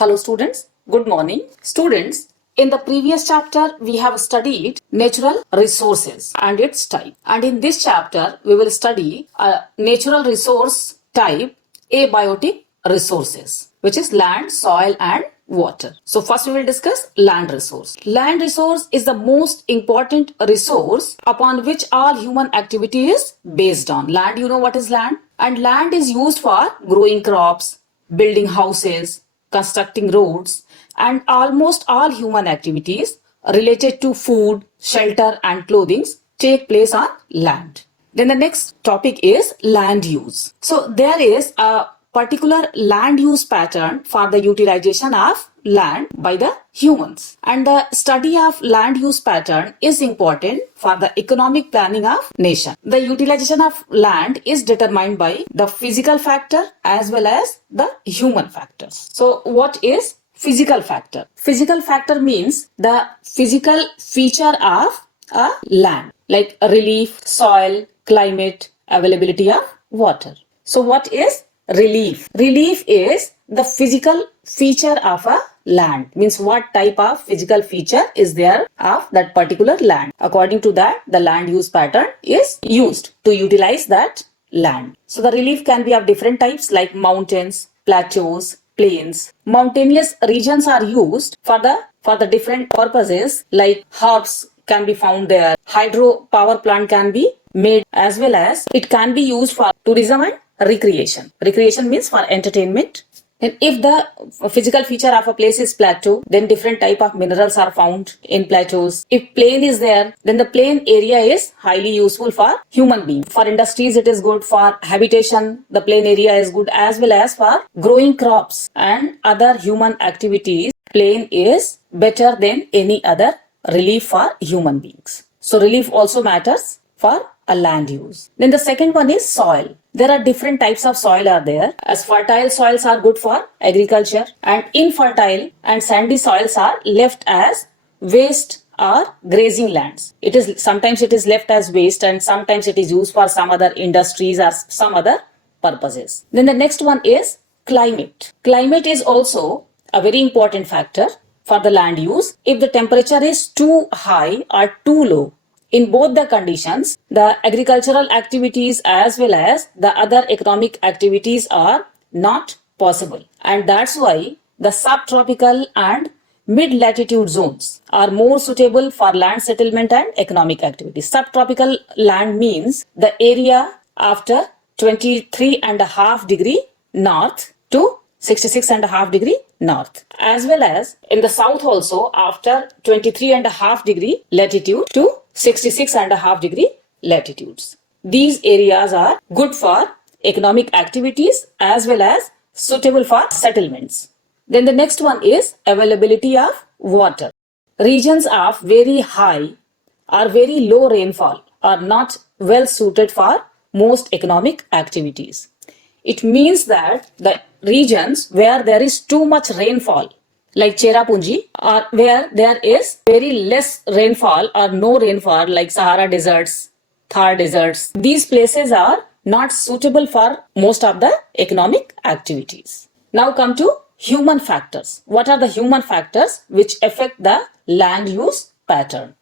Hello students, good morning. Students, in the previous chapter we have studied natural resources and its type. And in this chapter we will study a natural resource type, abiotic resources, which is land, soil and water. So first we will discuss land resource. Land resource is the most important resource upon which all human activity is based on. Land, you know what is land? And land is used for growing crops, building houses, constructing roads, and almost all human activities related to food, shelter, and clothing take place on land. Then the next topic is land use. So there is a particular land use pattern for the utilization of land by the humans, and the study of land use pattern is important for the economic planning of nation. The utilization of land is determined by the physical factor as well as the human factors. So what is physical factor? Physical factor means the physical feature of a land, like relief, soil, climate, availability of water. So what is relief? Relief is the physical feature of a land, means what type of physical feature is there of that particular land. According to that, the land use pattern is used to utilize that land. So the relief can be of different types like mountains, plateaus, plains. Mountainous regions are used for the different purposes, like herbs can be found there, hydro power plant can be made, as well as it can be used for tourism and recreation. Recreation means for entertainment. And if the physical feature of a place is plateau, then different type of minerals are found in plateaus. If plain is there, then the plain area is highly useful for human beings. For industries, it is good. For habitation, the plain area is good, as well as for growing crops and other human activities. Plain is better than any other relief for human beings. So relief also matters for a land use. Then the second one is soil. There are different types of soil are there, as fertile soils are good for agriculture and infertile and sandy soils are left as waste or grazing lands. Sometimes it is left as waste and sometimes it is used for some other industries or some other purposes. Then the next one is climate. Climate is also a very important factor for the land use. If the temperature is too high or too low, in both the conditions, the agricultural activities as well as the other economic activities are not possible. And that's why the subtropical and mid-latitude zones are more suitable for land settlement and economic activities. Subtropical land means the area after 23.5 degree north to 66.5 degree north, as well as in the south also after 23.5 degree latitude to 66.5 degree latitudes. These areas are good for economic activities as well as suitable for settlements. Then the next one is availability of water. Regions of very high or very low rainfall are not well suited for most economic activities. It means that the regions where there is too much rainfall, like Cherrapunji, or where there is very less rainfall or no rainfall, like Sahara deserts, Thar deserts, these places are not suitable for most of the economic activities. Now come to human factors. What are the human factors which affect the land use pattern?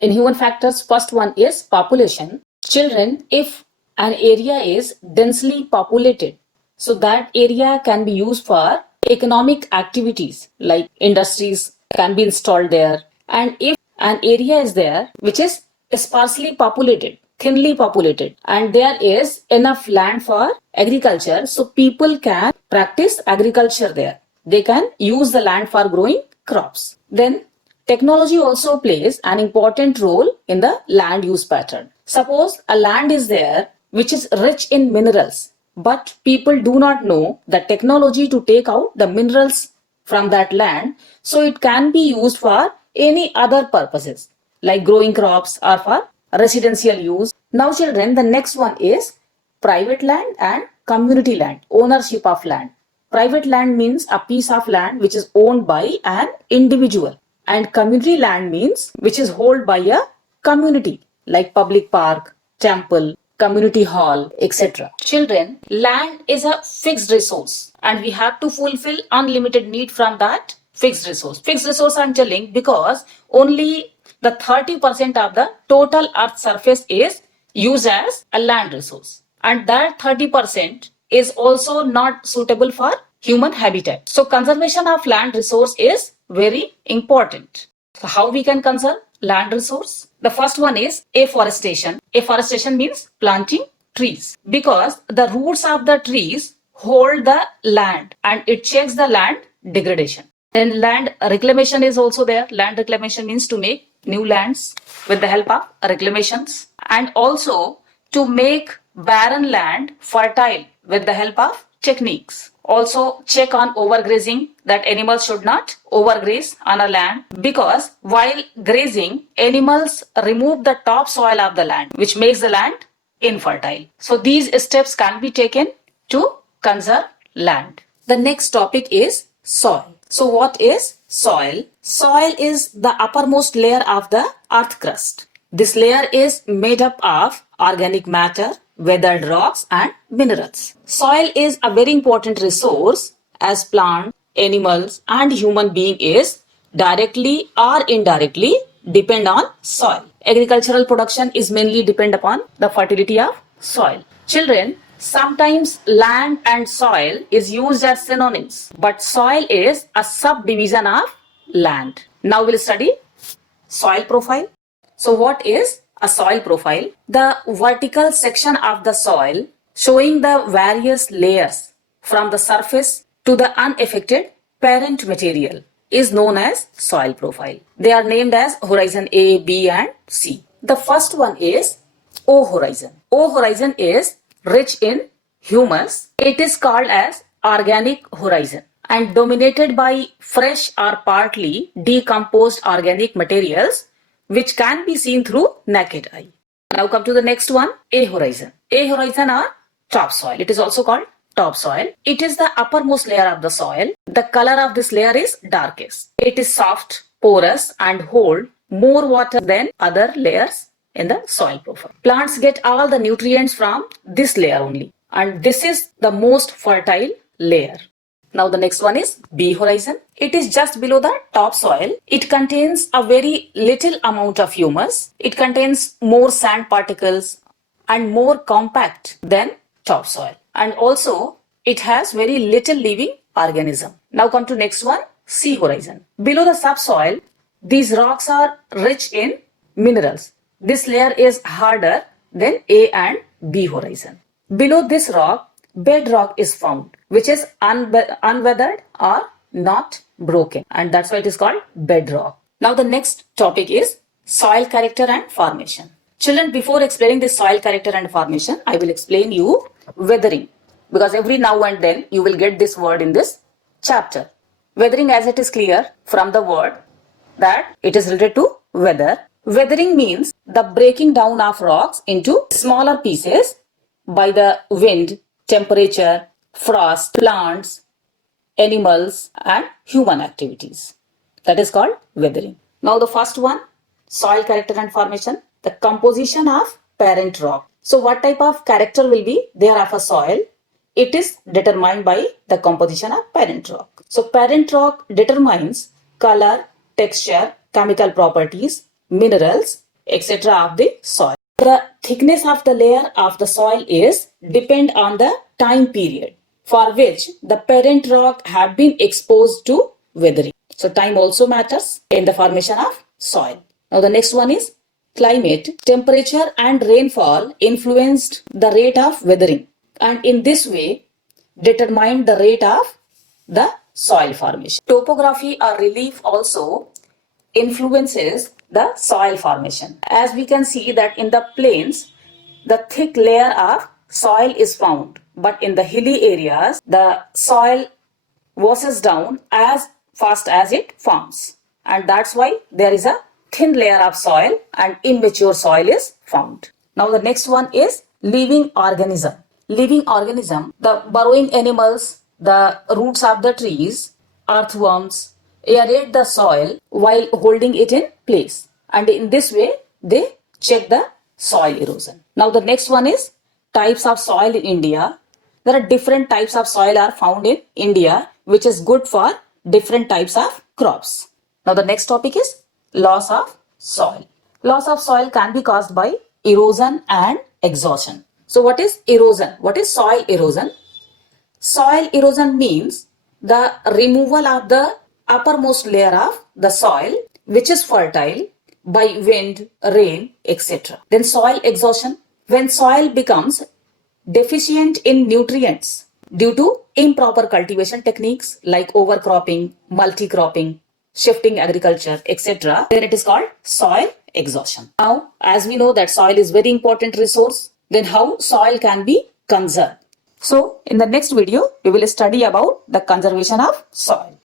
In human factors, first one is population. Children, if an area is densely populated, so that area can be used for economic activities, like industries can be installed there. And if an area is there which is sparsely populated, thinly populated, and there is enough land for agriculture, so people can practice agriculture there. They can use the land for growing crops. Then technology also plays an important role in the land use pattern. Suppose a land is there which is rich in minerals, but people do not know the technology to take out the minerals from that land, so it can be used for any other purposes like growing crops or for residential use. Now children, the next one is private land and community land, ownership of land. Private land means a piece of land which is owned by an individual, and community land means which is held by a community, like public park, temple, community hall, etc. Children, land is a fixed resource and we have to fulfill unlimited need from that fixed resource. Fixed resource I'm telling because only the 30% of the total earth surface is used as a land resource. And that 30% is also not suitable for human habitat. So conservation of land resource is very important. So how we can conserve land resource? The first one is afforestation. Afforestation means planting trees because the roots of the trees hold the land and it checks the land degradation. And land reclamation is also there. Land reclamation means to make new lands with the help of reclamations and also to make barren land fertile with the help of techniques. Also check on overgrazing, that animals should not overgraze on a land because while grazing, animals remove the topsoil of the land which makes the land infertile. So these steps can be taken to conserve land. The next topic is soil. So what is soil? Soil is the uppermost layer of the earth crust. This layer is made up of organic matter, weathered rocks and minerals. Soil is a very important resource as plant, animals and human being is directly or indirectly depend on soil. Agricultural production is mainly depend upon the fertility of soil. Children, sometimes land and soil is used as synonyms, but soil is a subdivision of land. Now we'll study soil profile. So what is a soil profile? The vertical section of the soil showing the various layers from the surface to the unaffected parent material is known as soil profile. They are named as horizon A, B and C. The first one is O horizon. O horizon is rich in humus. It is called as organic horizon and dominated by fresh or partly decomposed organic materials which can be seen through naked eye. Now come to the next one, A horizon. A horizon are topsoil. It is also called topsoil. It is the uppermost layer of the soil. The color of this layer is darkest. It is soft, porous and hold more water than other layers in the soil profile. Plants get all the nutrients from this layer only and this is the most fertile layer. Now the next one is B horizon. It is just below the topsoil. It contains a very little amount of humus. It contains more sand particles and more compact than topsoil. And also it has very little living organism. Now come to next one, C horizon. Below the subsoil, these rocks are rich in minerals. This layer is harder than A and B horizon. Below this rock, bedrock is found, which is unweathered or not broken, and that's why it is called bedrock. Now the next topic is soil character and formation. Children, before explaining this soil character and formation, I will explain you weathering because every now and then you will get this word in this chapter. Weathering, as it is clear from the word that it is related to weather. Weathering means the breaking down of rocks into smaller pieces by the wind, temperature, frost, plants, animals and human activities. That is called weathering. Now the first one, soil character and formation, the composition of parent rock. So what type of character will be there of a soil? It is determined by the composition of parent rock. So parent rock determines color, texture, chemical properties, minerals, etc. of the soil. The thickness of the layer of the soil is depend on the time period for which the parent rock have been exposed to weathering. So time also matters in the formation of soil. Now the next one is climate. Temperature and rainfall influenced the rate of weathering and in this way determined the rate of the soil formation. Topography or relief also influences the soil formation. As we can see that in the plains, the thick layer of soil is found, but in the hilly areas, the soil washes down as fast as it forms. And that's why there is a thin layer of soil and immature soil is found. Now the next one is living organism. Living organism, the burrowing animals, the roots of the trees, earthworms, aerate the soil while holding it in place. And in this way, they check the soil erosion. Now the next one is types of soil in India. There are different types of soil are found in India, which is good for different types of crops. Now the next topic is loss of soil. Loss of soil can be caused by erosion and exhaustion. So what is erosion? What is soil erosion? Soil erosion means the removal of the uppermost layer of the soil which is fertile by wind, rain, etc. Then soil exhaustion, when soil becomes deficient in nutrients due to improper cultivation techniques like overcropping, multi-cropping, shifting agriculture, etc. Then it is called soil exhaustion. Now, as we know that soil is very important resource, then how soil can be conserved? So, in the next video, we will study about the conservation of soil.